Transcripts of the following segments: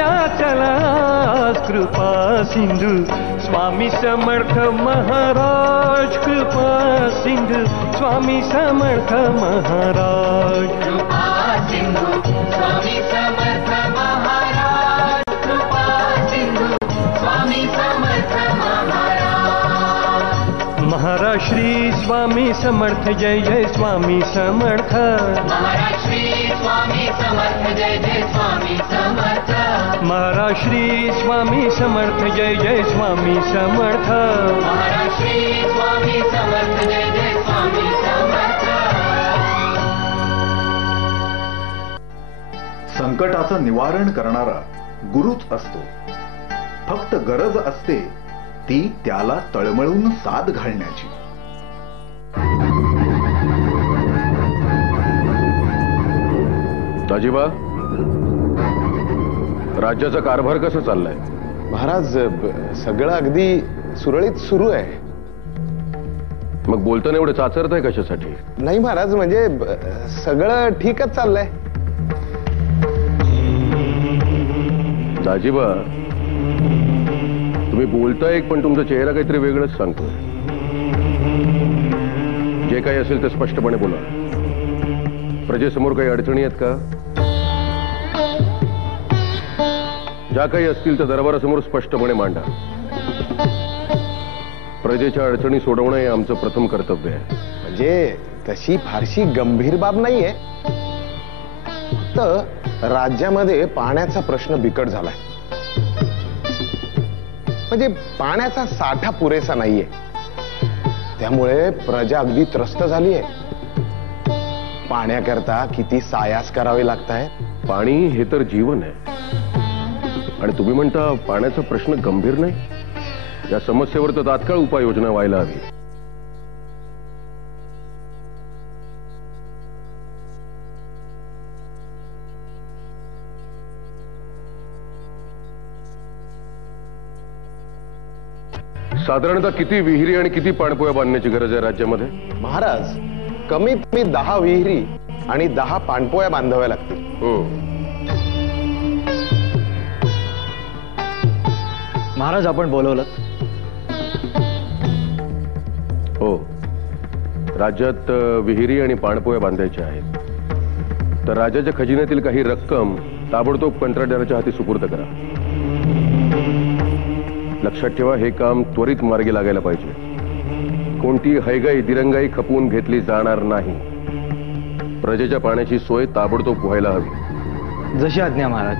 चला कृपा सिंधू स्वामी समर्थ महाराज, कृपा सिंधू स्वामी समर्थ महाराज, कृपा सिंधू स्वामी समर्थ महाराज, कृपा सिंधू स्वामी समर्थ महाराज। महाराज श्री स्वामी समर्थ जय जय स्वामी समर्थ, महाराज श्री स्वामी समर्थ जय जय स्वामी समर्थ, महाराज श्री स्वामी समर्थ जय जय स्वामी समर्थ, महाराज श्री स्वामी समर्थ जय जय स्वामी समर्थ। संकटाचं निवारण करणारा गुरुच असतो, फक्त गरज असते ती त्याला तळमळून साद घालण्याची। दाजीबा, राज्याचा कारभार कसा चाललाय? महाराज, सगळं अगदी सुरळीत सुरू आहे। मग बोलताना एवढं चाचरताय कशासाठी? नाही महाराज, म्हणजे सगळं ठीकच चाललंय। दाजीबा, तुम्ही बोलताय एक, पण तुमचा चेहरा काहीतरी वेगळंच सांगतोय। जे काही असेल ते स्पष्टपणे बोला। प्रजेसमोर काही अडचणी आहेत का? ज्या काही असतील त्या दरबारासमोर स्पष्टपणे मांडा। प्रजेच्या अडचणी सोडवणं हे आमचं प्रथम कर्तव्य आहे। म्हणजे तशी फारशी गंभीर बाब नाहीये, फक्त राज्यामध्ये पाण्याचा प्रश्न बिकट झालाय। म्हणजे पाण्याचा साठा पुरेसा नाहीये, त्यामुळे प्रजा अगदी त्रस्त झालीये। पाण्याकरता किती सायास करावे लागतायत। पाणी हे तर जीवन आहे, आणि तुम्ही म्हणता पाण्याचा प्रश्न गंभीर नाही? या समस्येवर तर तात्काळ उपाययोजना व्हायला हवी। साधारणतः किती विहिरी आणि किती पाणपोया बांधण्याची गरज आहे राज्यामध्ये? महाराज, कमीत कमी 10 विहिरी आणि 10 पाणपोया बांधाव्या लागतील। महाराज, आपण बोलवलं? हो, राज्यात विहिरी आणि पाणपोया बांधायच्या आहेत, तर राज्याच्या खजिन्यातील काही रक्कम ताबडतोब कंत्राटदाराच्या हाती सुपूर्द करा। लक्षात ठेवा, हे काम त्वरित मार्गी लागायला पाहिजे। कोणती हैगाई दिरंगाई खपवून घेतली जाणार नाही। प्रजेच्या पाण्याची सोय ताबडतोब व्हायला हवी। जशी आज्ञा महाराज।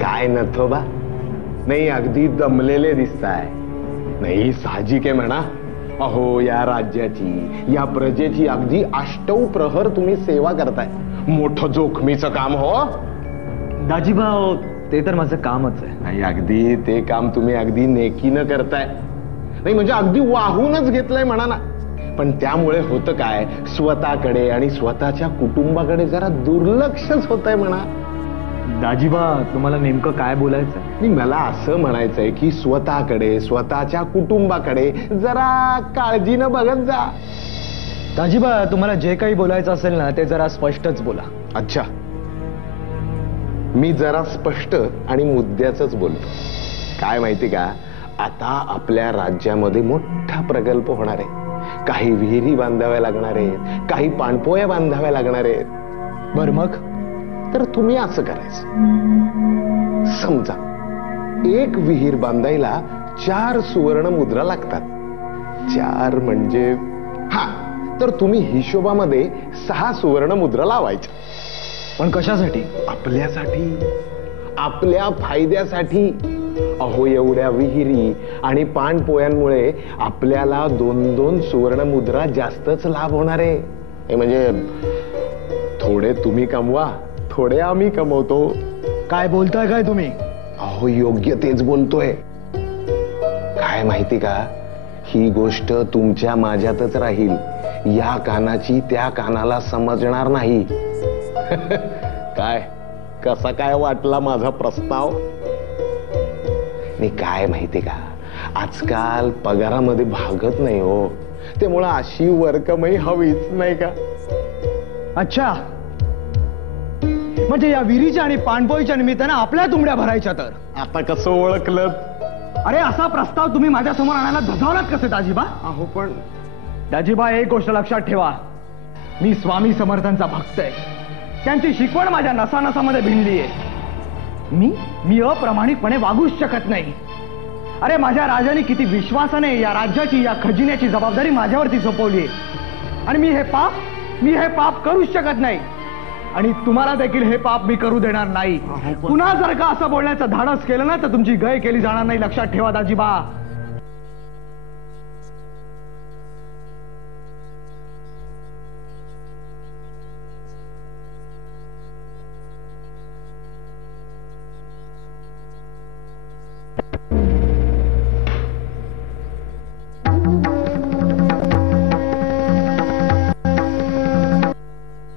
काय नथोबा, नाही अगदी दमलेले दिसताय। नाही, साहजिक आहे म्हणा। अहो, या राज्याची, या प्रजेची अगदी अष्टौ प्रहर तुम्ही सेवा करताय। मोठं जोखमीचं काम हो दाजीबा। ते तर माझं कामच आहे। नाही, अगदी ते काम तुम्ही अगदी नेकीनं करताय। नाही म्हणजे अगदी वाहूनच घेतलंय म्हणा ना। पण त्यामुळे होतं काय, स्वतःकडे आणि स्वतःच्या कुटुंबाकडे जरा दुर्लक्षच होतंय म्हणा। दाजीबा, तुम्हाला नेमकं काय बोलायचं? मला असं म्हणायचंय की स्वतःकडे, स्वतःच्या कुटुंबाकडे जरा काळजीनं बघत जा। दाजीबा, तुम्हाला जे काही बोलायचं असेल ना, ते जरा स्पष्टच बोला। अच्छा, मी जरा स्पष्ट आणि मुद्द्याचंच बोलतो। काय माहिती का, आता आपल्या राज्यामध्ये मोठा प्रकल्प होणार आहे। काही विहिरी बांधाव्या लागणार आहेत, काही पाणपोया बांधाव्या लागणार आहेत। बरं, मग? तर तुम्ही असं करायचं, समजा एक विहीर बांधायला 4 सुवर्ण मुद्रा लागतात। 4 म्हणजे तर तुम्ही हिशोबामध्ये 6 सुवर्ण मुद्रा लावायच्या। पण कशासाठी? आपल्यासाठी, आपल्या फायद्यासाठी। अहो, एवढ्या विहिरी आणि पाणपोयांमुळे आपल्याला 2-2 सुवर्ण मुद्रा जास्तच लाभ होणार आहे। म्हणजे थोडे तुम्ही कमवा, थोडे आम्ही कमवतो। काय बोलताय काय तुम्ही? अहो, योग्य तेच बोलतोय। काय माहिती का, ही गोष्ट तुमच्या माझ्यातच राहील. या कानाची त्या कानाला समजणार नाही. काय कसा काय वाटला माझा प्रस्ताव? नाही काय माहिती का, आजकाल पगारामध्ये भागत नाही हो, त्यामुळं अशी वरकमाई हवीच नाही का? अच्छा, म्हणजे या विहिरीच्या आणि पाणपोईच्या निमित्तानं आपल्या तुंबड्या भरायच्या. तर आता कसं ओळखलं? अरे असा प्रस्ताव तुम्ही माझ्या समोर आणायला धजावलात कसे दाजीबा? अहो पण दाजीबा, एक गोष्ट लक्षात ठेवा, मी स्वामी समर्थांचा भक्त आहे. त्यांची शिकवण माझ्या नसानसामध्ये भिनली आहे. मी अप्रामाणिकपणे वागूच शकत नाही. अरे माझ्या राजाने किती विश्वासाने या राज्याची, या खजिन्याची जबाबदारी माझ्यावरती सोपवली आहे. आणि मी हे पाप करूच शकत नाही. आणि तुम्हाला देखील हे पाप मी करू देणार नाही. पुन्हा जर का असं बोलण्याचं धाडस केलं ना तर तुमची गय केली जाणार नाही. लक्षात ठेवा दाजीबा.